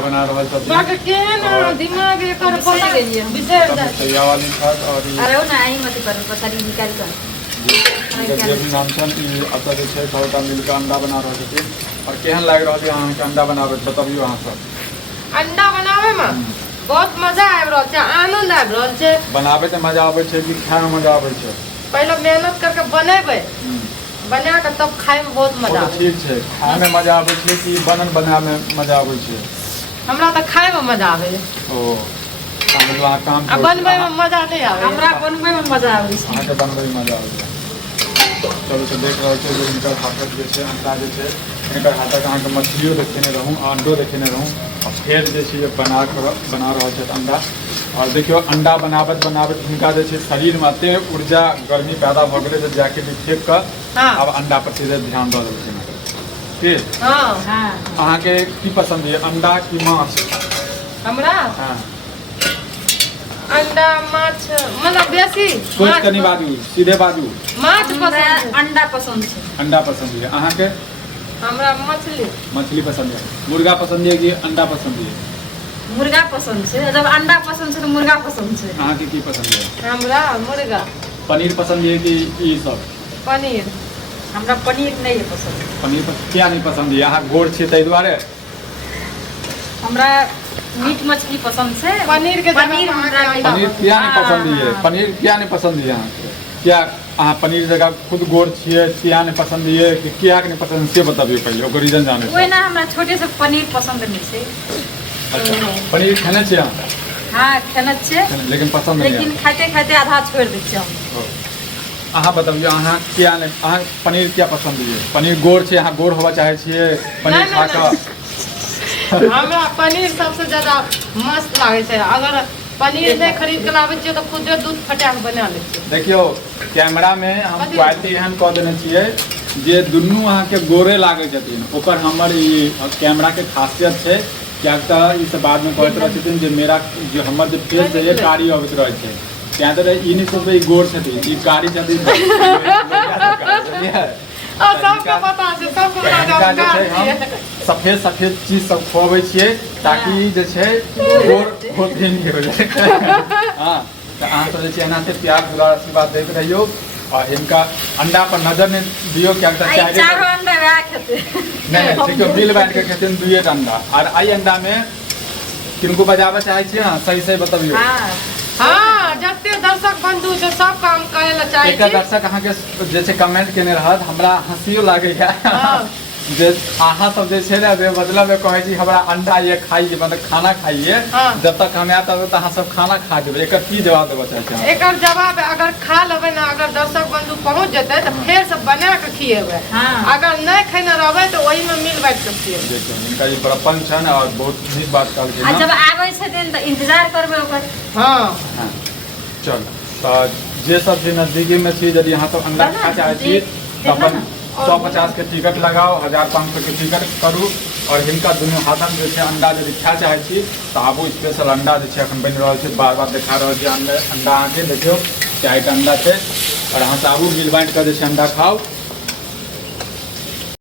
बना रहा सब्जी बाकी केहन दिमाग एकर पता गेलिए बिसर जा तैयार वाली खाद और अरे वो नहीं मत कर पसरी निकाल कर जे भी नाम छन ई अतः जे छै सबटा मिलके अंडा बना रहल छथिन और केहन लाग रहल है अहाँ के अंडा बनाबे बताबियो अहाँ सब अंडा बनावे में बहुत मजा आबि रहल छै आनंद आबि रहल छै बनाबे त मजा आबै छै कि खाए में मजा आबै छै पहले मेहनत करके बनेबै बना के तब खाए में बहुत मजा आबै ठीक छै खाए में मजा आबै छै कि बनन बनाए में मजा आबै छै हमरा त खाए में मजा आबै ओ अहाँ काम आ बनबै में मजा नहीं आबै हमरा बनबै में मजा आबै छै अहाँ के बनबै में मजा आबै चलो तो देख रहल छै जे इनकर हाथक जे छै अंडा जे छै इनकर हाथक अहाँ के मछलियो देखेने रहूँ अंडो देखेने रहूँ और फेर जे छै बना रहल छै अंडा और देखियो अंडा बनाबत बनाबत हिनका जे छै शरीर में एते ऊर्जा गर्मी पैदा भऽ गेलै जे जाके भी फेंक कऽ अब अंडा पर सीधे ध्यान दऽ देलखिन ठीक हां हां अहाँ के की पसंद है अंडा की माछ हमरा हां अंडा माछ मतलब बेसी सोच कनी बाजू सीधे बाजू माछ पसंद है अंडा पसंद है अंडा पसंद है अहाँ के हमरा मछली मछली पसंद है मुर्गा पसंद है कि अंडा पसंद है मुर्गा पसंद है जब अंडा पसंद है तो मुर्गा पसंद है अहाँ के की पसंद है हमरा मुर्गा पनीर पसंद है कि ई सब पनीर हमरा पनीर नहीं है पसंद पनीर क्या नहीं पसंद है अहाँ गोड़ छियै ताहि दुआरे हमरा मीट मछली पसंद है पनीर के पनीर हमरा पनीर क्या नहीं पसंद है पनीर क्या नहीं पसंद है अहाँ के क्या अहाँ पनीर जगह खुद गोड़ छियै क्या नहीं पसंद है कि क्या नहीं पसंद से बताबियो पहले ओकर रीजन जाने ओए ना हमरा छोटे से पनीर पसंद नहीं है अच्छा पनीर खाने छियै अहाँ हाँ खाना छै लेकिन पसंद नहीं लेकिन खाते खाते आधा छोड़ दै छियै हम अहाँ बताबियो अहाँ क्या नहीं अहाँ पनीर क्या पसंद है पनीर गोड़ छै अहाँ गोड़ होबा चाहे छियै पनीर खा कऽ हमरा पनीर सबसे ज्यादा मस्त लागे छै अगर पनीर नहीं खरीद के लाबे छियै तो खुदे दूध फटा के बना लै छियै देखियो कैमरा में हम क्वालिटी एहन कऽ देने छियै जे दुनू अहाँ के गोरे लागे छथिन ओकर हमर ई कैमरा के खासियत छै क्या ई सब बाद में कहैत रहै छथिन जे मेरा जो हमर जे फेस है कारी अबैत रहै छै क्या तो ई नहीं सोचबे ई गोर छथिन ई कारी छथिन सबके पता छै सबके पता छै सफेद सफेद चीज सब खुआबै छियै ताकि जे छै गोर होते नहीं हो जाए हाँ तो अहाँ सब जे छै एनाहिते प्यार दुलार आशीर्वाद दैत रहियो और इनका अंडा पर नजर नहीं दियो क्या चारो अंडा वएह खेते नहीं देखियो मिल बैठ के खेते दुइए अंडा और आई अंडा में किनको बजाबे चाहे छियै अहाँ सही सही बताबियो हाँ जते दर्शक बंधु छै सब काम करे ला चाहे एक दर्शक अहाँ के जे छै कमेंट केने रहत हमरा हंसियो लागे है जे अहाँ सब जे छै ने मतलब कहै छी हमरा अंडा ये खाइए मतलब खाना खाइए जब तक हम आयत तब अहाँ सब खाना खा देबै एकर की जवाब देबऽ चाहै छी एकर जवाब अगर खा लेबै ना अगर दर्शक बंधु पहुंच जेतै तो फेर से बना के खिएबै अगर नहीं खैने रहबै तो वही में मिल बैठ के खिएबै देखियो इनका ये बड़प्पन छन और बहुत नीक बात कहल छै आ जब आबै छथिन त इंतजार करबै ओकर हां चल तो जे सब जे नजदीकी में छी यदि अहाँ सब अंडा खा चाहै छी तो अपन 150 के टिकट लगाओ 1500 के टिकट करू और हिनका दुनू हाथन जे छै अंडा यदि खाए चाहे छी तो आबू स्पेशल अंडा जे छै अखन बनि रहल छै बार बार देखा रहल छै अंडा अहाँ के देखियो चाहे अंडा छै और अहाँ से आबू मिल बांट के जे छै अंडा खाओ